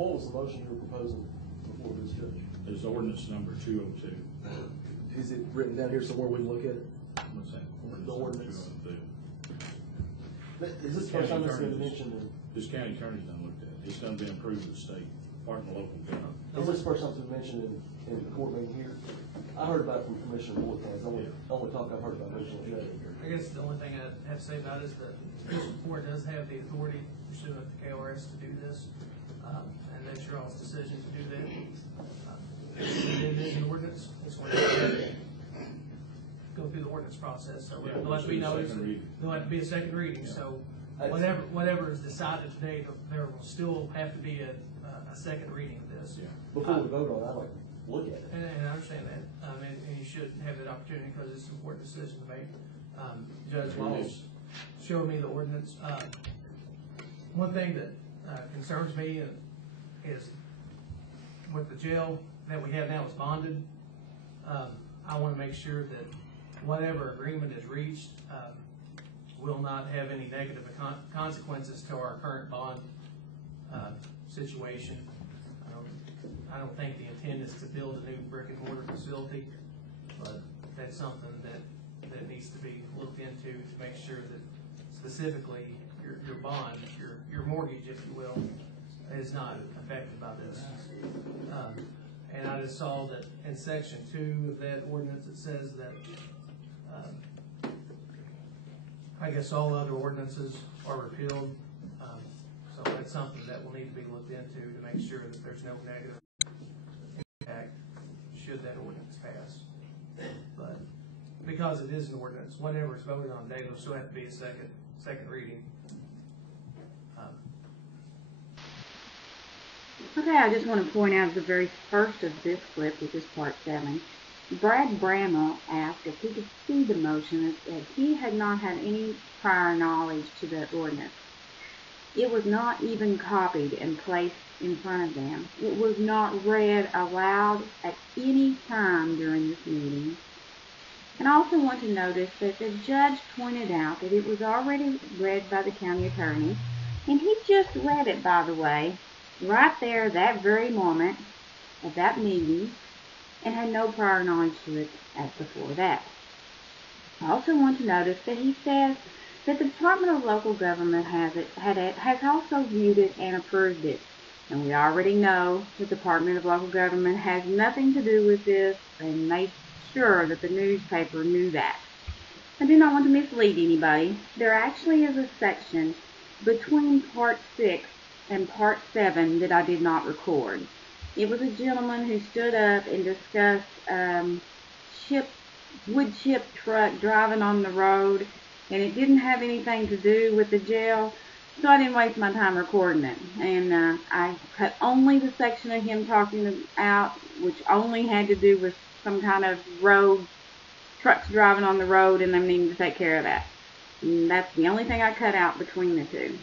What was the motion you were proposing before this, Judge? It's ordinance number 202. Is it written down here somewhere we can look at it? What's that? The ordinance. Number 202. Is this the first time it's been mentioned in? This county attorney's done looked at it. It's done been approved with the state Department of Local Government. Is this the first time it's been mentioned in the court meeting here? I heard about it from Commissioner Boyd. Only talk I've heard about originally. I guess the only thing I have to say about it is that this board does have the authority pursuant to KRS to do this, and that's your all's decision to do that. It is an ordinance. It's going to go through the ordinance process. So there'll have to be notice. There'll have to be a second reading. So whatever is decided today, there will still have to be a second reading of this. Yeah. Before we vote on it, I'd like to look at it. And I understand that, and you should have that opportunity because it's an important decision to make. Judge Walsh showed me the ordinance. One thing that concerns me is with the jail that we have now is bonded. I want to make sure that whatever agreement is reached will not have any negative consequences to our current bond situation. I don't think the intent is to build a new brick and mortar facility, but that's something that needs to be looked into to make sure that specifically your bond, your mortgage, if you will, is not affected by this. And I just saw that in section 2 of that ordinance it says that I guess all other ordinances are repealed. So that's something that will need to be looked into to make sure that there's no negative impact should that ordinance pass. But because it is an ordinance, whatever is voted on today, there'll still have to be a second reading. Okay, I just want to point out the very first of this clip, which is part 7. Brad Bramall asked if he could see the motion, as he had not had any prior knowledge to that ordinance. It was not even copied and placed in front of them. It was not read aloud at any time during this meeting. And I also want to notice that the judge pointed out that it was already read by the county attorney, and he just read it, by the way, right there that very moment of that meeting, and had no prior knowledge to it as before that. I also want to notice that he says that the Department of Local Government has also viewed it and approved it. And we already know the Department of Local Government has nothing to do with this, and made sure that the newspaper knew that. I do not want to mislead anybody. There actually is a section between Part 6 and Part 7 that I did not record. It was a gentleman who stood up and discussed wood chip truck driving on the road, and it didn't have anything to do with the jail, so I didn't waste my time recording it. And I cut only the section of him talking out, which only had to do with some kind of road, trucks driving on the road and them needing to take care of that. And that's the only thing I cut out between the two.